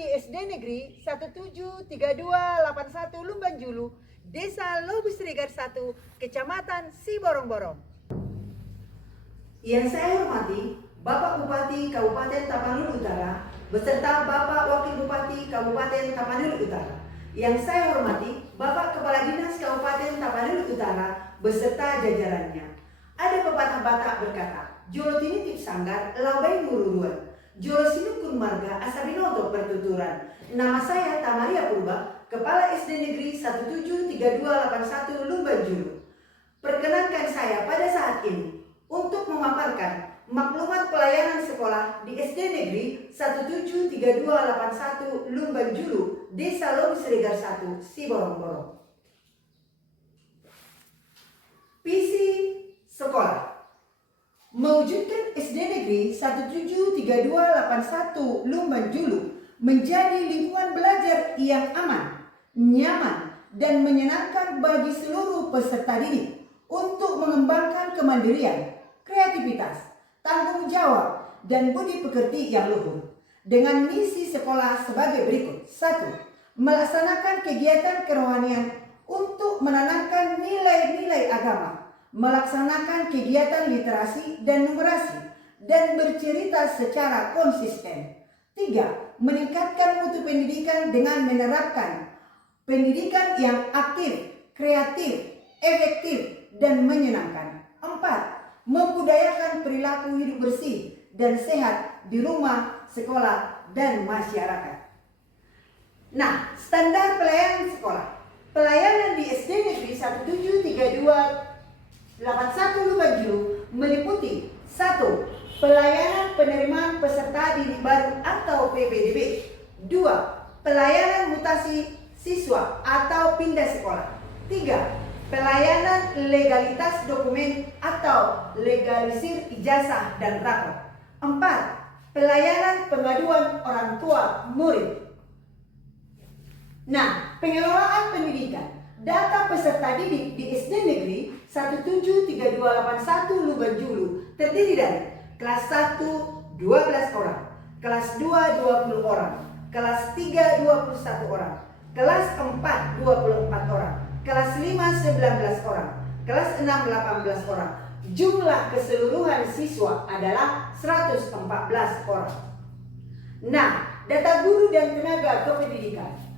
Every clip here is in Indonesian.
di SD Negeri 173281 Lumbanjulu, Desa Lobus Regar 1, Kecamatan Siborong-Borong. Yang saya hormati Bapak Bupati Kabupaten Tapanuli Utara beserta Bapak Wakil Bupati Kabupaten Tapanuli Utara. Yang saya hormati Bapak Kepala Dinas Kabupaten Tapanuli Utara beserta jajarannya. Ada pepatah Batak berkata, Jolo tinitip sanggar, labai ngururuan. Jolo sinukun marga, asabinoto pertuturan. Nama saya Tamaria Purba, Kepala SD Negeri 173281 Lumbanjulu. Perkenankan saya pada saat ini untuk memaparkan maklumat pelayanan sekolah di SD Negeri 173281 Lumbanjulu, Desa Lobus Regar 1, Siborong-Borong. Visi sekolah mewujudkan SD Negeri 173281 Lumbanjulu menjadi lingkungan belajar yang aman, nyaman, dan menyenangkan bagi seluruh peserta didik untuk mengembangkan kemandirian, kreativitas, tanggung jawab, dan budi pekerti yang luhur. Dengan misi sekolah sebagai berikut. 1. Melaksanakan kegiatan kerohanian untuk menanamkan nilai-nilai agama, melaksanakan kegiatan literasi dan numerasi, dan bercerita secara konsisten. 3. Meningkatkan mutu pendidikan dengan menerapkan pendidikan yang aktif, kreatif, efektif, dan menyenangkan. 4. Membudayakan perilaku hidup bersih dan sehat di rumah, sekolah, dan masyarakat. Nah, standar pelayanan sekolah. Pelayanan di SD Negeri 173281 Lumbanjulu meliputi 1. Pelayanan penerimaan peserta didik baru atau PPDB. 2. Pelayanan mutasi siswa atau pindah sekolah. 3. Pelayanan legalitas dokumen atau legalisir ijazah dan rapor. 4. Pelayanan pengaduan orang tua murid. Nah, pengelolaan pendidikan. Data peserta didik di SD Negeri 173281 Lumbanjulu terdiri dari kelas 1 12 orang, kelas 2 20 orang, kelas 3 21 orang, kelas 4 24 orang, kelas 5 19 orang, kelas 6 18 orang. Jumlah keseluruhan siswa adalah 114 orang. Nah, data guru dan tenaga kependidikan.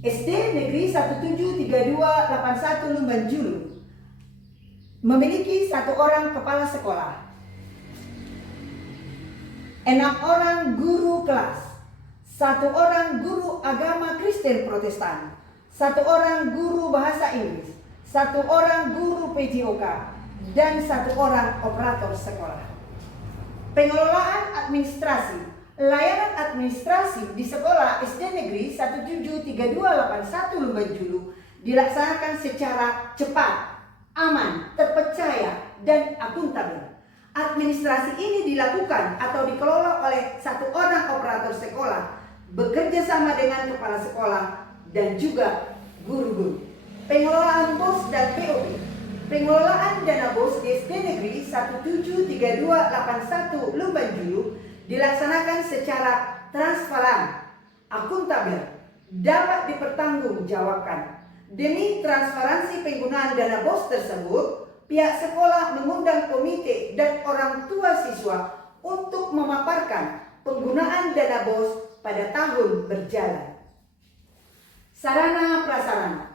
SD Negeri 173281 Lumbanjulu memiliki 1 orang kepala sekolah, 6 orang guru kelas, 1 orang guru agama Kristen Protestan, 1 orang guru bahasa Inggris, 1 orang guru PJOK, dan 1 orang operator sekolah. Pengelolaan administrasi. Layanan administrasi di sekolah SD Negeri 173281 Lumbanjulu dilaksanakan secara cepat, aman, terpercaya, dan akuntabel. Administrasi ini dilakukan atau dikelola oleh 1 orang operator sekolah bekerja sama dengan kepala sekolah dan juga guru-guru. Pengelolaan BOS dan POP. Pengelolaan dana BOS di SD Negeri 173281 Lumbanjulu dilaksanakan secara transparan, akuntabel, dapat dipertanggungjawabkan. Demi transparansi penggunaan dana BOS tersebut, pihak sekolah mengundang komite dan orang tua siswa untuk memaparkan penggunaan dana BOS pada tahun berjalan. Sarana prasarana.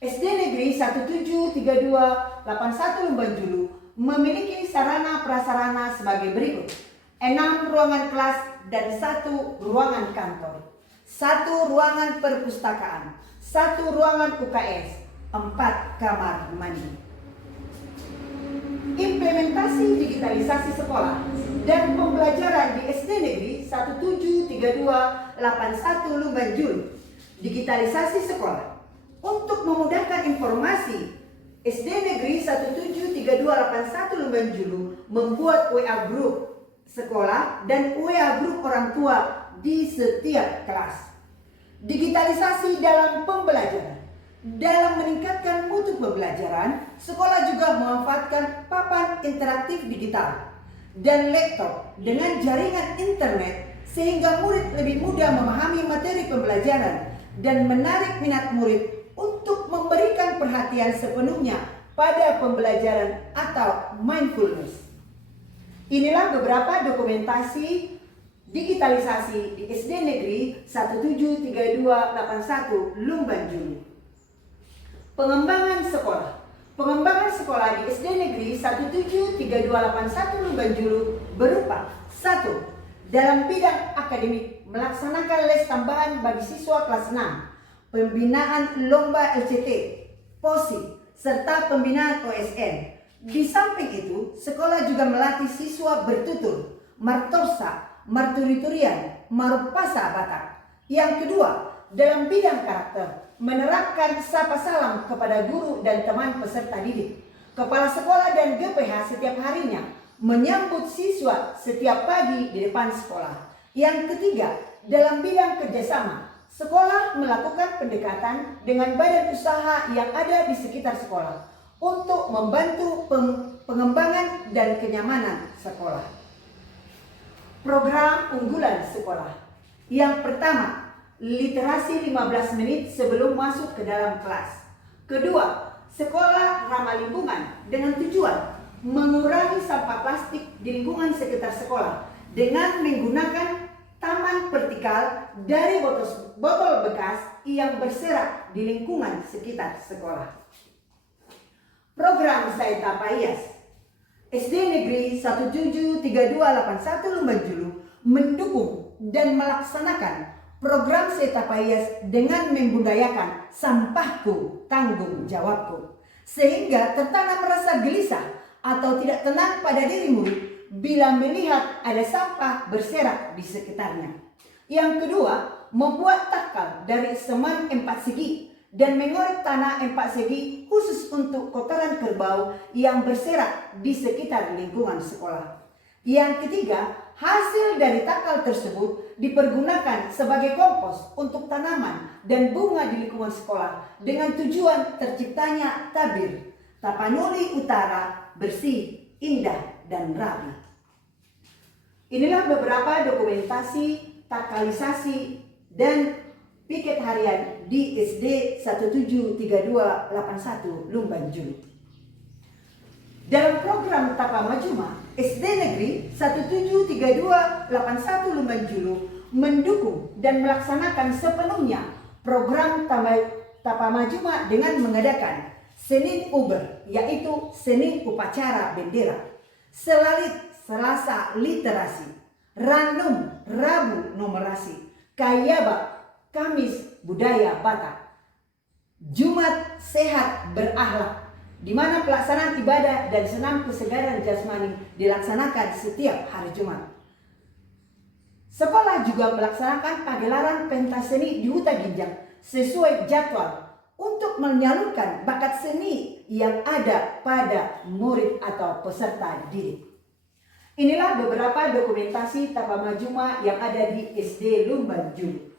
SD Negeri 173281 Lumbanjulu memiliki sarana prasarana sebagai berikut. 6 ruangan kelas dan 1 ruangan kantor, 1 ruangan perpustakaan, 1 ruangan UKS, 4 kamar mandi. Implementasi digitalisasi sekolah dan pembelajaran di SD Negeri 173281 Lumbanjulu. Digitalisasi sekolah untuk memudahkan informasi. SD Negeri 173281 Lumbanjulu membuat WA Group sekolah dan WA Group orang tua di setiap kelas. Digitalisasi dalam pembelajaran. Dalam meningkatkan mutu pembelajaran, sekolah juga memanfaatkan papan interaktif digital dan laptop dengan jaringan internet sehingga murid lebih mudah memahami materi pembelajaran dan menarik minat murid untuk memberikan perhatian sepenuhnya pada pembelajaran atau mindfulness. Inilah beberapa dokumentasi digitalisasi di SD Negeri 173281 Lumban Julu. Pengembangan sekolah. Pengembangan sekolah di SD Negeri 173281 Lumban Julu berupa 1. Dalam bidang akademik, melaksanakan les tambahan bagi siswa kelas 6, pembinaan lomba LCT, POSI, serta pembinaan OSN. Di samping itu, sekolah juga melatih siswa bertutur, martorsa, marturiturian, marupasa Batak. Yang kedua, dalam bidang karakter, menerapkan sapa salam kepada guru dan teman peserta didik. Kepala sekolah dan GPH setiap harinya menyambut siswa setiap pagi di depan sekolah. Yang ketiga, dalam bidang kerjasama, sekolah melakukan pendekatan dengan badan usaha yang ada di sekitar sekolah untuk membantu pengembangan dan kenyamanan sekolah. Program unggulan sekolah. Yang pertama, literasi 15 menit sebelum masuk ke dalam kelas. Kedua, sekolah ramah lingkungan dengan tujuan mengurangi sampah plastik di lingkungan sekitar sekolah dengan menggunakan taman vertikal dari botol bekas yang berserak di lingkungan sekitar sekolah. Program Saya Tapayas. SD Negeri 173281 Lumban Julu mendukung dan melaksanakan program Saya Tapayas dengan membudayakan sampahku tanggung jawabku, sehingga tertanam rasa gelisah atau tidak tenang pada diri murid bila melihat ada sampah berserak di sekitarnya. Yang kedua, membuat takal dari semen 4 segi dan mengorek tanah 4 segi khusus untuk kotoran kerbau yang berserak di sekitar lingkungan sekolah. Yang ketiga, hasil dari takal tersebut dipergunakan sebagai kompos untuk tanaman dan bunga di lingkungan sekolah dengan tujuan terciptanya tabir Tapanuli Utara bersih, indah, dan rapi. Inilah beberapa dokumentasi takalisasi dan piket harian di SD 173281 Lumban Julu. Dalam program Tapa Majuma, SD Negeri 173281 Lumban Julu mendukung dan melaksanakan sepenuhnya program Tapa Majuma dengan mengadakan Senin Uber, yaitu Senin Upacara Bendera, Selalit Selasa Literasi, Ranum Rabu Numerasi, Kayaba Kamis Budaya Batak, Jumat Sehat Berakhlak, di mana pelaksanaan ibadah dan senam kesegaran jasmani dilaksanakan setiap hari Jumat. Sekolah juga melaksanakan pagelaran pentas seni di Huta Ginjang sesuai jadwal untuk menyalurkan bakat seni yang ada pada murid atau peserta didik. Inilah beberapa dokumentasi Tapa Majuma yang ada di SD Lumban Julu.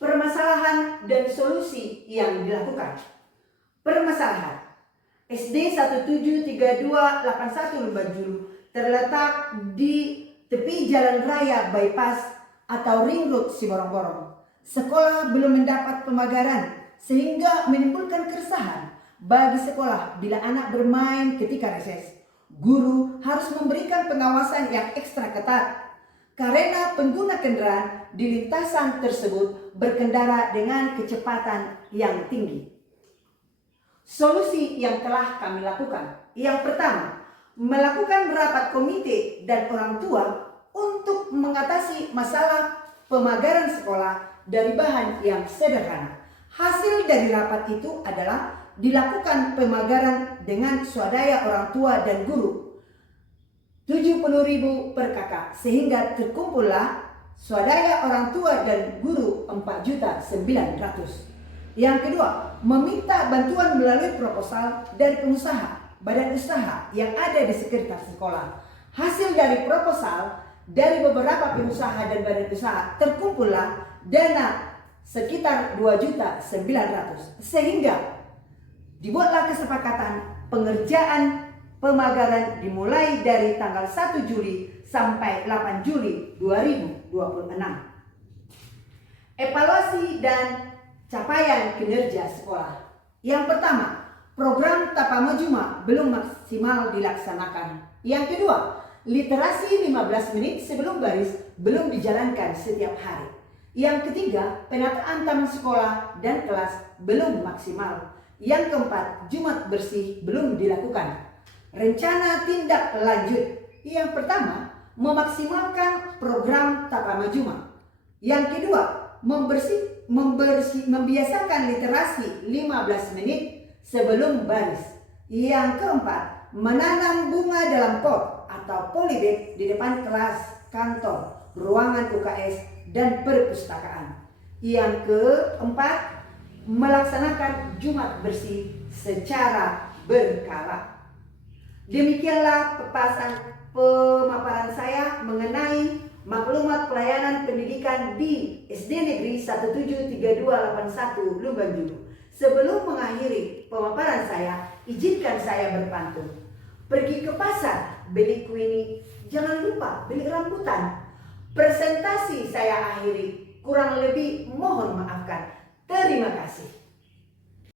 Permasalahan dan solusi yang dilakukan. Permasalahan. SD 173281 Lumban Julu terletak di tepi jalan raya bypass atau ring road Siborong-Borong. Sekolah belum mendapat pemagaran sehingga menimbulkan keresahan bagi sekolah bila anak bermain ketika reses. Guru harus memberikan pengawasan yang ekstra ketat karena pengguna kendaraan di lintasan tersebut berkendara dengan kecepatan yang tinggi. Solusi yang telah kami lakukan. Yang pertama, melakukan rapat komite dan orang tua untuk mengatasi masalah pemagaran sekolah dari bahan yang sederhana. Hasil dari rapat itu adalah dilakukan pemagaran dengan swadaya orang tua dan guru 70.000 per kakak, sehingga terkumpullah swadaya orang tua dan guru 4.900.000. Yang kedua, meminta bantuan melalui proposal dari pengusaha, badan usaha yang ada di sekitar sekolah. Hasil dari proposal dari beberapa pengusaha dan badan usaha terkumpullah dana sekitar 2.900.000, sehingga dibuatlah kesepakatan pengerjaan pemagaran dimulai dari tanggal 1 Juli sampai 8 Juli 2026. Evaluasi dan capaian kinerja sekolah. Yang pertama, program Tapamajuma belum maksimal dilaksanakan. Yang kedua, literasi 15 menit sebelum baris belum dijalankan setiap hari. Yang ketiga, penataan taman sekolah dan kelas belum maksimal. Yang keempat, Jumat bersih belum dilakukan. Rencana tindak lanjut. Yang pertama, memaksimalkan program Tapamajuma. Yang kedua, membiasakan literasi 15 menit sebelum baris. Yang keempat, menanam bunga dalam pot atau polybag di depan kelas, kantor, ruangan UKS, dan perpustakaan. Yang keempat, melaksanakan Jumat bersih secara berkala. Demikianlah pemaparan saya mengenai maklumat pelayanan pendidikan di SD Negeri 173281 Lumbanjulu. Sebelum mengakhiri pemaparan saya, izinkan saya berpantun. Pergi ke pasar, beli kuini, jangan lupa beli rambutan. Presentasi saya akhiri, kurang lebih mohon maafkan. Terima kasih.